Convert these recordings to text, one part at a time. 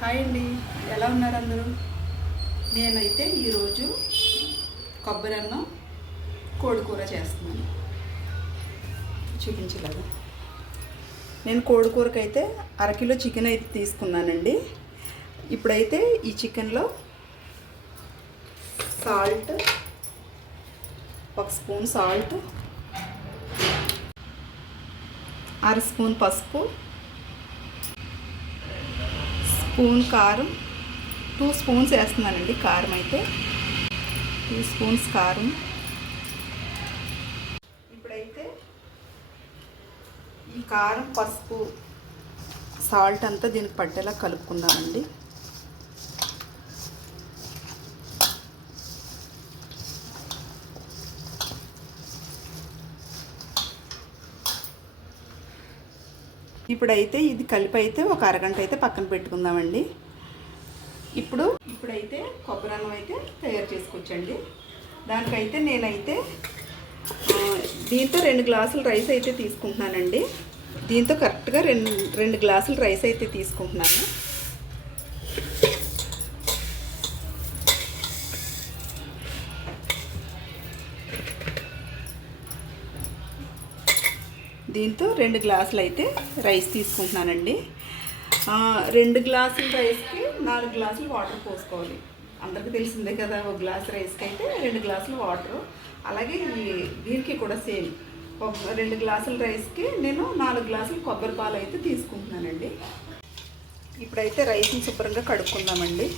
Hi అండి, ఎలా ఉన్నారు అందరూ? నేనైతే ఈరోజు కొబ్బరి అన్నం కోడికూర చేస్తున్నాను. చూపించలేదు. నేను కోడికూరకి అయితే అరకిలో చికెన్ అయితే తీసుకున్నానండి. ఇప్పుడైతే ఈ చికెన్లో సాల్ట్, 1 స్పూన్ సాల్ట్, 1/2 స్పూన్ పసుపు, స్పూన్ కారం, 2 స్పూన్స్ వేస్తున్నానండి. కారం అయితే 2 స్పూన్స్ కారం. ఇప్పుడైతే ఈ కారం, పసుపు, సాల్ట్ అంతా దీనికి పట్టేలా కలుపుకుందామండి. ఇప్పుడైతే ఇది కలిపి అయితే ఒక అరగంట అయితే పక్కన పెట్టుకుందామండి. ఇప్పుడైతే కొబ్బరి అన్నం అయితే తయారు చేసుకోవచ్చండి. దానికైతే నేనైతే దీంతో 2 గ్లాసులు రైస్ అయితే తీసుకుంటున్నానండి. దీంతో కరెక్ట్గా 2 గ్లాసులు రైస్ అయితే తీసుకుంటున్నాను. దీంతో 2 గ్లాసులు అయితే రైస్ తీసుకుంటున్నానండి. 2 గ్లాసుల రైస్కి 4 గ్లాసులు వాటర్ పోసుకోవాలి. అందరికీ తెలిసిందే కదా, 1 గ్లాస్ రైస్కి అయితే 2 గ్లాసులు వాటరు. అలాగే దీనికి కూడా సేమ్ 2 గ్లాసుల రైస్కి నేను 4 గ్లాసులు కొబ్బరి పాలు అయితే తీసుకుంటున్నానండి. ఇప్పుడైతే రైస్ని శుభ్రంగా కడుక్కుందామండి.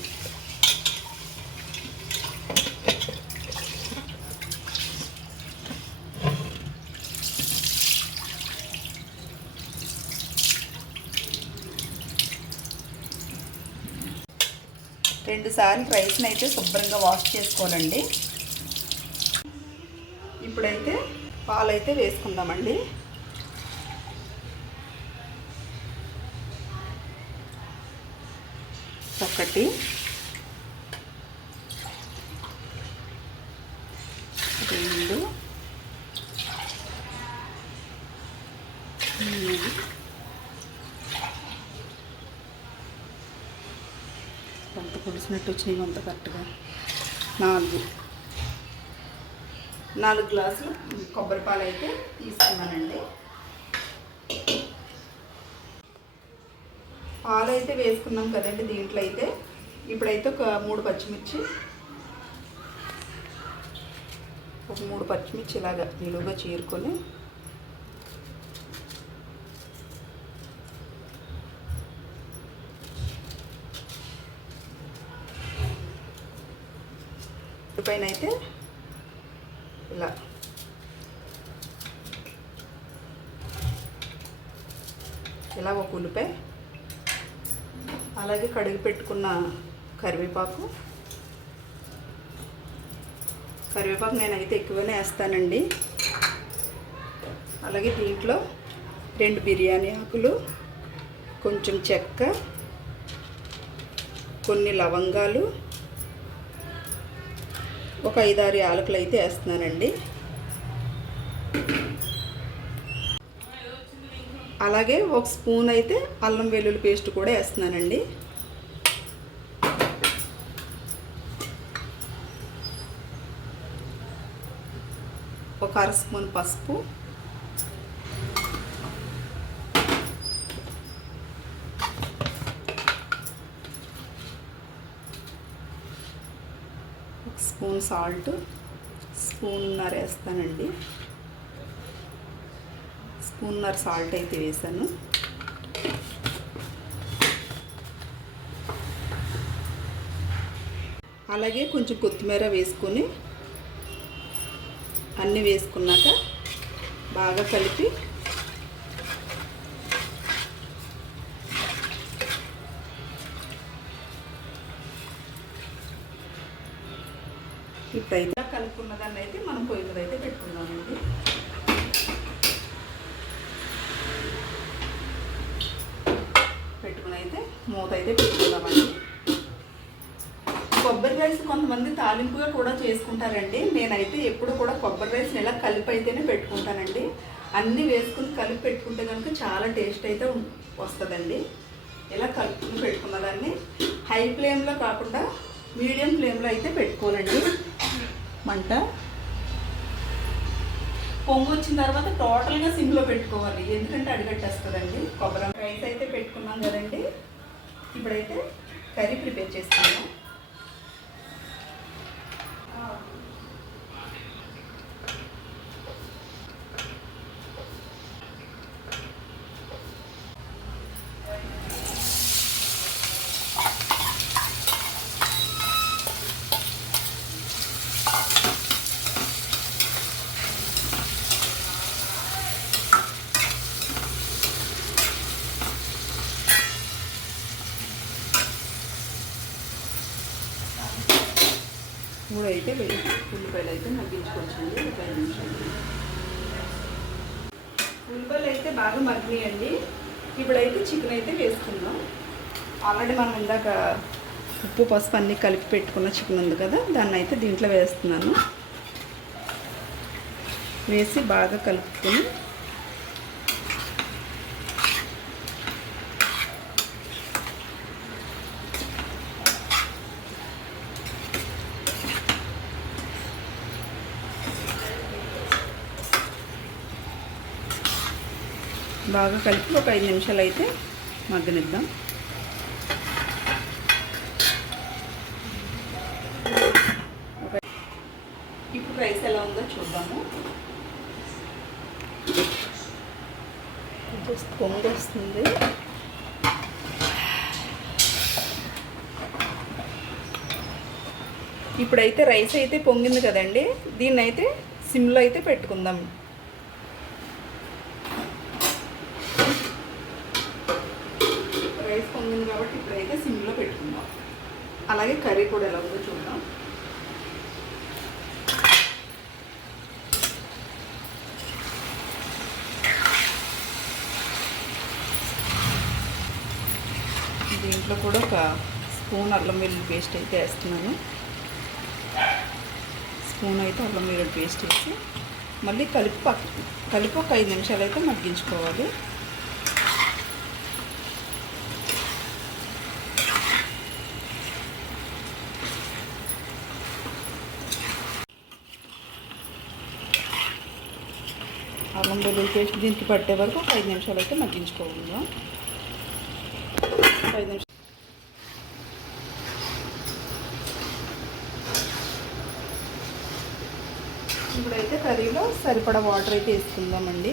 రెండు సార్లు రైస్ని అయితే శుభ్రంగా వాష్ చేసుకోవాలండి. ఇప్పుడైతే పాలు అయితే వేసుకుందామండి. ఒకటి, రెండు, మూడు, కొంత పొడిచినట్టు వచ్చినాయి, కొంత కరెక్ట్గా 4 గ్లాసులు కొబ్బరి పాలు అయితే తీసుకున్నానండి. పాలు అయితే వేసుకున్నాం కదండి దీంట్లో అయితే. ఇప్పుడైతే ఒక 3 పచ్చిమిర్చి, ఒక 3 పచ్చిమిర్చి ఇలాగా నిలువుగా చీరుకొని పైన అయితే ఇలా ఒక ఉల్లిపాయ, అలాగే కడిగి పెట్టుకున్న కరివేపాకు నేనైతే ఎక్కువనే వేస్తానండి. అలాగే దీంట్లో 2 బిర్యానీ ఆకులు, కొంచెం చెక్క, కొన్ని లవంగాలు, ఒక 5-6 యాలకులు అయితే వేస్తున్నానండి. అలాగే 1 స్పూన్ అయితే అల్లం వెల్లుల్లి పేస్ట్ కూడా వేస్తున్నానండి. ఒక 1/2 స్పూన్ పసుపు, స్పూన్ సాల్ట్, స్పూన్నర వేస్తానండి. స్పూన్నర సాల్ట్ అయితే వేసాను. అలాగే కొంచెం కొత్తిమీర వేసుకొని అన్నీ వేసుకున్నాక బాగా కలిపి ఇప్పుడైతే కలుపుకున్న దాన్ని అయితే మనం పొయ్యి మీద అయితే పెట్టుకుందామండి. పెట్టుకుని అయితే మూత అయితే పెట్టుకుందామండి. కొబ్బరి రైస్ కొంతమంది తాలింపుగా కూడా చేసుకుంటారండి. నేనైతే ఎప్పుడు కూడా కొబ్బరి రైస్ని ఇలా కలిపి అయితేనే పెట్టుకుంటానండి. అన్నీ వేసుకుని కలిపి పెట్టుకుంటే కనుక చాలా టేస్ట్ అయితే వస్తుందండి. ఇలా కలుపుకుని పెట్టుకున్న దాన్ని హై ఫ్లేమ్లో కాకుండా మీడియం ఫ్లేమ్లో అయితే పెట్టుకోవాలండి మంట. పొంగు వచ్చిన తర్వాత టోటల్గా సిమ్లో పెట్టుకోవాలి, ఎందుకంటే అడిగట్టేస్తుందండి. కొబ్బరి రైస్ అయితే పెట్టుకున్నాం కదండి. ఇప్పుడైతే కర్రీ ప్రిపేర్ చేసుకుందాం. మూడు అయితే ఉల్లిపాయలు అయితే మగ్గించుకోవచ్చండి. ఒక 5 నిమిషాలు. ఉల్లిపాయలు అయితే బాగా మగ్గినాయండి. ఇప్పుడైతే చికెన్ అయితే వేసుకుందాం. ఆల్రెడీ మనం ఇందాక ఉప్పు పసుపు అన్నీ కలిపి పెట్టుకున్న చికెన్ ఉంది కదా, దాన్ని అయితే దీంట్లో వేస్తున్నాను. వేసి బాగా కలుపుకొని బాగా కలిపి ఒక 5 నిమిషాలు అయితే మగ్గనిద్దాం. ఇప్పుడు రైస్ ఎలా ఉందో చూద్దాము. జస్ట్ పొంగు వస్తుంది. ఇప్పుడైతే రైస్ అయితే పొంగింది కదండి, దీన్ని అయితే సిమ్లో అయితే పెట్టుకుందాం. రైస్ పొంగింది కాబట్టి ఇప్పుడైతే సిమ్లో పెట్టుకుందాం. అలాగే కర్రీ కూడా ఎలా ఉందో చూద్దాం. దీంట్లో కూడా ఒక స్పూన్ అల్లం వెల్లుల్లి పేస్ట్ అయితే వేస్తున్నాను. స్పూన్ అయితే అల్లం వెల్లుల్లి పేస్ట్ వేసి మళ్ళీ కలిపి ఒక 5 నిమిషాలు అయితే మగ్గించుకోవాలి. అల్లం వెల్లుల్లి పేస్ట్ దీనికి పట్టే వరకు ఒక 5 నిమిషాలు అయితే మగ్గించుకోవాలి. 5 నిమిషాలు. ఇప్పుడైతే కర్రీలో సరిపడా వాటర్ అయితే వేసుకుందామండి.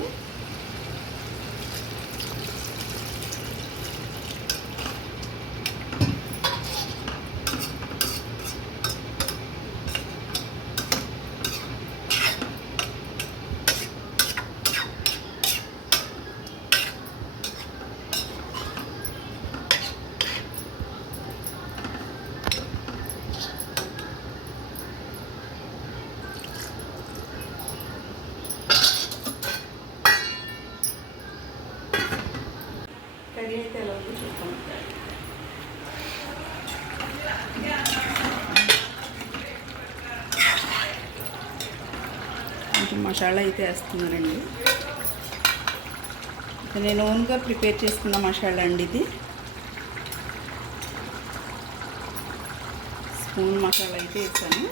కర్రీ అయితే ఎలా ఉందో చూద్దాం. కొంచెం మసాలా అయితే వేస్తున్నానండి. నేను ఓన్గా ప్రిపేర్ చేసుకున్న మసాలా అండి ఇది. స్పూన్ మసాలా అయితే వేసాను.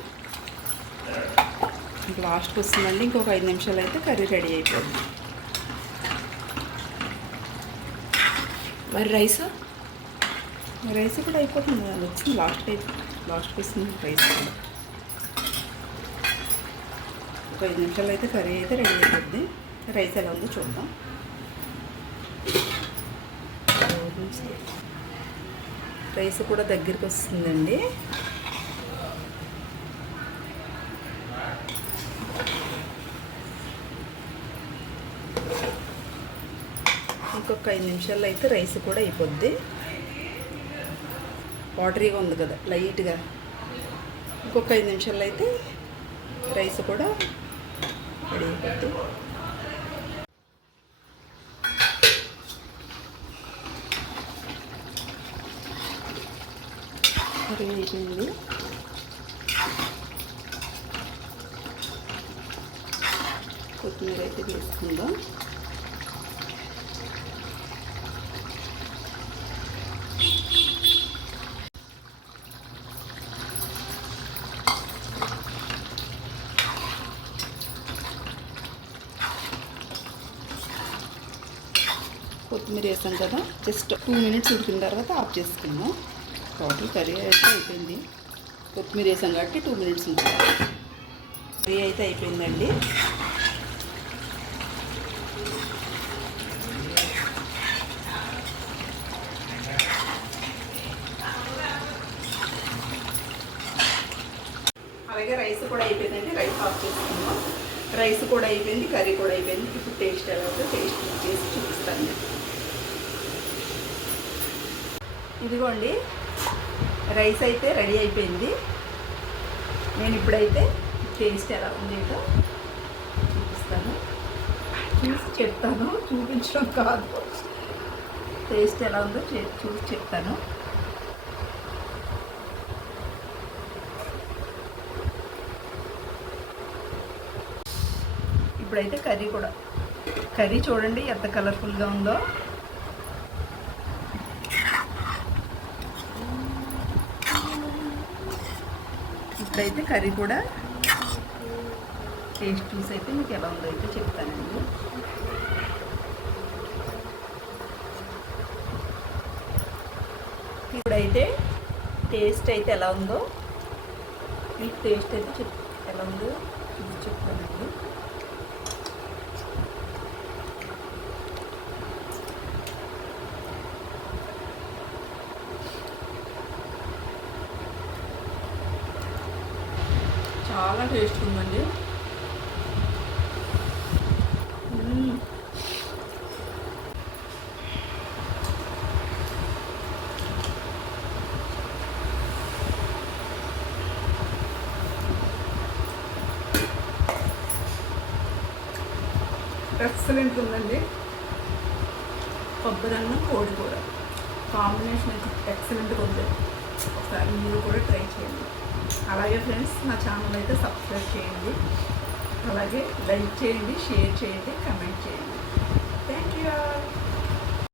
లాస్ట్కి వస్తుందండి. ఇంకొక 5 నిమిషాలు అయితే కర్రీ రెడీ అయిపోతుంది. మరి రైస్ కూడా అయిపోతుంది. అది వచ్చింది లాస్ట్కి వస్తుంది రైస్ కూడా. ఒక 5 నిమిషాలు అయితే కర్రీ అయితే రెడీ అయిపోద్ది. రైస్ ఎలా ఉందో చూద్దాం. రైస్ కూడా దగ్గరికి వస్తుందండి. ఇంకొక 5 నిమిషాల్లో అయితే రైస్ కూడా అయిపోద్ది. వాటరీగా ఉంది కదా లైట్గా. ఇంకొక 5 నిమిషాల్లో అయితే రైస్ కూడా రెడీ అయిపోద్ది. కర్రీ అయిపోయింది. కొత్తిమీర అయితే వేసుకుందాం. కొత్తిమీర వేసాం కదా, జస్ట్ 2 మినిట్స్ ఉడికిన తర్వాత ఆఫ్ చేసుకున్నాం. టోటల్ కర్రీ అయితే అయిపోయింది. కొత్తిమీర వేసాం కాబట్టి 2 మినిట్స్ ఉంటుంది. కర్రీ అయితే అయిపోయిందండి. అలాగే రైస్ కూడా అయిపోయిందండి. రైస్ ఆఫ్ చేసుకున్నాం. రైస్ కూడా అయిపోయింది, కర్రీ కూడా అయిపోయింది. ఇప్పుడు టేస్ట్ ఎలా ఉందో టేస్ట్ చేసి చూపిస్తాను. ఇదిగోండి, రైస్ అయితే రెడీ అయిపోయింది. నేను ఇప్పుడైతే టేస్ట్ ఎలా ఉందేటో చూపిస్తాను, చూసి చెప్తాను. చూపించడం కాదు, టేస్ట్ ఎలా ఉందో చూసి చెప్తాను. ఇప్పుడైతే కర్రీ చూడండి ఎంత కలర్ఫుల్గా ఉందో. ఇప్పుడైతే కర్రీ కూడా టేస్ట్ చూసి అయితే మీకు ఎలా ఉందో అయితే చెప్తానండి. ఇప్పుడైతే టేస్ట్ అయితే ఎలా ఉందో మీకు టేస్ట్ అయితే ఎలా ఉందో చూసి చెప్తానండి. చాలా టేస్ట్ ఉందండి. ఎక్సలెంట్ ఉందండి. కొబ్బరి అన్నం కోడి కూర కాంబినేషన్ అయితే ఎక్సలెంట్గా ఉంది. ఒకసారి మీరు కూడా ట్రై చేయండి. అలాగే ఫ్రెండ్స్, నా ఛానల్ అయితే సబ్స్క్రైబ్ చేయండి. అలాగే లైక్ చేయండి, షేర్ చేయండి, కమెంట్ చేయండి. Thank you.